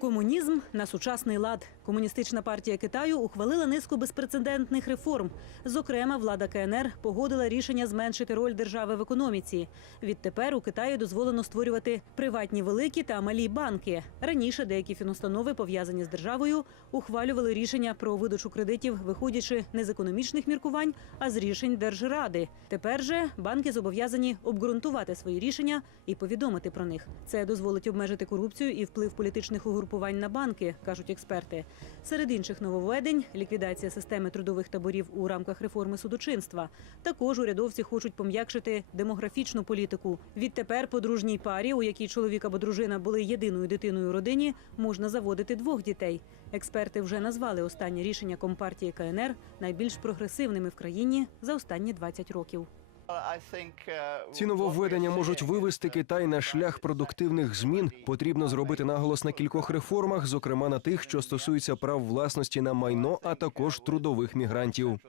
Комунізм на сучасний лад. Комуністична партія Китаю ухвалила низку безпрецедентних реформ. Зокрема, влада КНР погодила рішення зменшити роль держави в економіці. Відтепер у Китаї дозволено створювати приватні великі та малі банки. Раніше деякі фінустанови, пов'язані з державою, ухвалювали рішення про видачу кредитів, виходячи не з економічних міркувань, а з рішень Держради. Тепер же банки зобов'язані обґрунтувати свої рішення і повідомити про них. Це дозволить обмежити корупцію і вплив політичних угрупувань на банки, кажуть експерти. Серед інших нововведень ліквідація системи трудових таборів у рамках реформи судочинства. Також урядовці хочуть пом'якшити демографічну політику. Відтепер подружній парі, у якій чоловік або дружина були єдиною дитиною у родині, можна заводити двох дітей. Експерти вже назвали останні рішення компартії КНР найбільш прогресивними в країні за останні 20 років. Ці нововведення можуть вивести Китай на шлях продуктивних змін. Потрібно зробити наголос на кількох реформах, зокрема на тих, що стосуються прав власності на майно, а також трудових мігрантів.